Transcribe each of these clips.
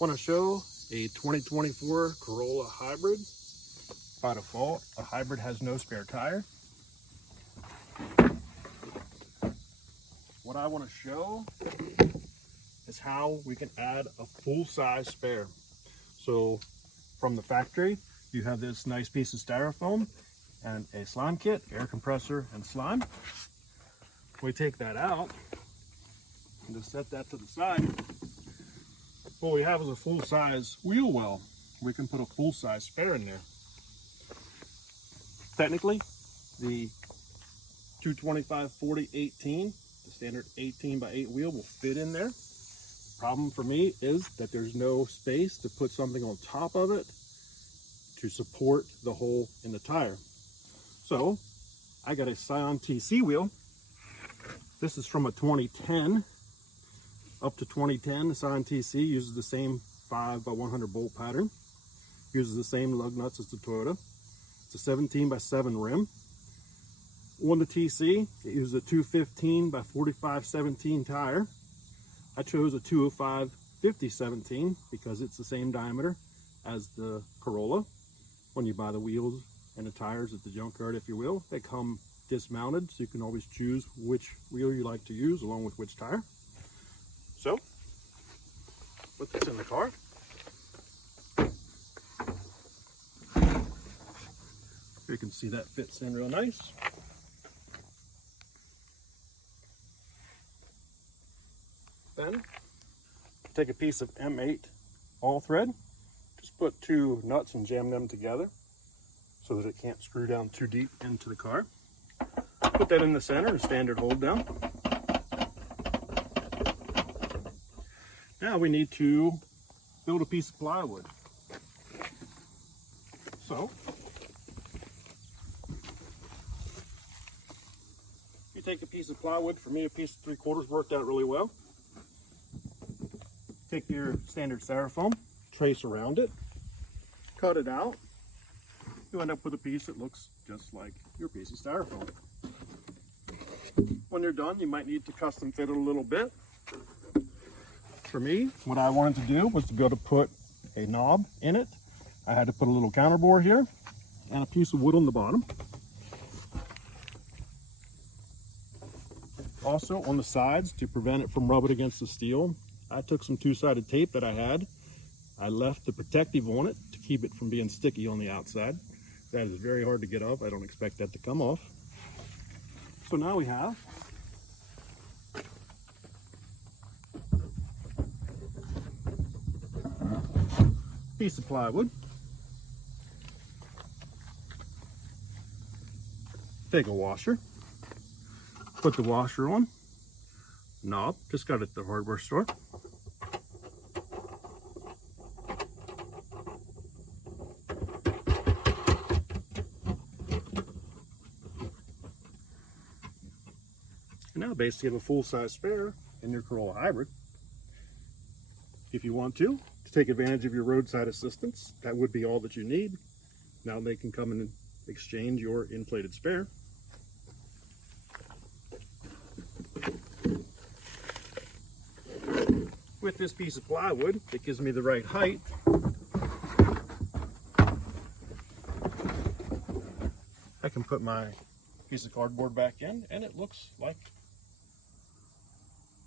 Want to show a 2024 Corolla Hybrid. By default, a hybrid has no spare tire. What I want to show is how we can add a full-size spare. So from the factory, you have this nice piece of styrofoam and a slime kit, air compressor and slime. We take that out and just set that to the side. What we have is a full-size wheel well. We can put a full-size spare in there. Technically, the 225/40/18, the standard 18 by 8 wheel will fit in there. Problem for me is that there's no space to put something on top of it to support the hole in the tire. So I got a Scion TC wheel. This is from a 2010 up to 2010. The Scion TC uses the same 5 by 100 bolt pattern, uses the same lug nuts as the Toyota. It's a 17 by 7 rim. On the TC, it uses a 215 by 45/17 tire. I chose a 205/50/17 because it's the same diameter as the Corolla. When you buy the wheels and the tires at the junkyard, if you will, they come dismounted, so you can always choose which wheel you like to use along with which tire. So, put this in the car. You can see that fits in real nice. Then, take a piece of M8 all thread, just put 2 nuts and jam them together so that it can't screw down too deep into the car. Put that in the center, a standard hold down. Now we need to build a piece of plywood. So, you take a piece of plywood. For me, a piece of 3/4 worked out really well. Take your standard styrofoam, trace around it, cut it out. You end up with a piece that looks just like your piece of styrofoam. When you're done, you might need to custom fit it a little bit. For me, what I wanted to do was to be able to put a knob in it. I had to put a little counter bore here and a piece of wood on the bottom. Also on the sides, to prevent it from rubbing against the steel, I took some 2-sided tape that I had. I left the protective on it to keep it from being sticky on the outside. That is very hard to get off. I don't expect that to come off. So now we have a piece of plywood. Take a washer, put the washer on, knob, just got it at the hardware store. And now basically you have a full-size spare in your Corolla Hybrid. If you want to take advantage of your roadside assistance, that would be all that you need. Now they can come and exchange your inflated spare. With this piece of plywood, it gives me the right height. I can put my piece of cardboard back in and it looks like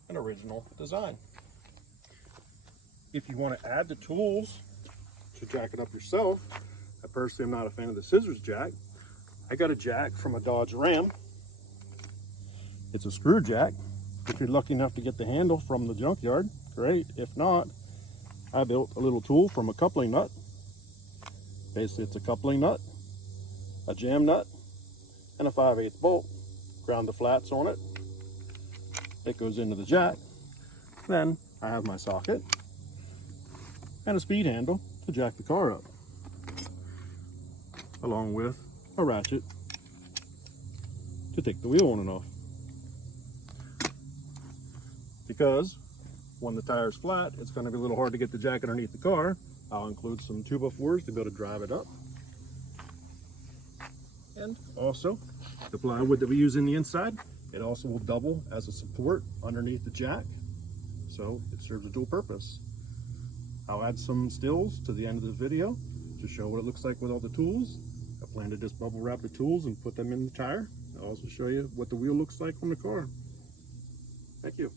an original design. If you want to add the tools to jack it up yourself, I personally am not a fan of the scissors jack. I got a jack from a Dodge Ram. It's a screw jack. If you're lucky enough to get the handle from the junkyard, great. If not, I built a little tool from a coupling nut. Basically, it's a coupling nut, a jam nut, and a 5/8 bolt. Ground the flats on it. It goes into the jack. Then I have my socket and a speed handle to jack the car up, along with a ratchet to take the wheel on and off. Because when the tire's flat, it's going to be a little hard to get the jack underneath the car. I'll include some 2x4s to be able to drive it up. And also the plywood that we use in the inside, it also will double as a support underneath the jack. So it serves a dual purpose. I'll add some stills to the end of the video to show what it looks like with all the tools. I plan to just bubble wrap the tools and put them in the tire. I'll also show you what the wheel looks like on the car. Thank you.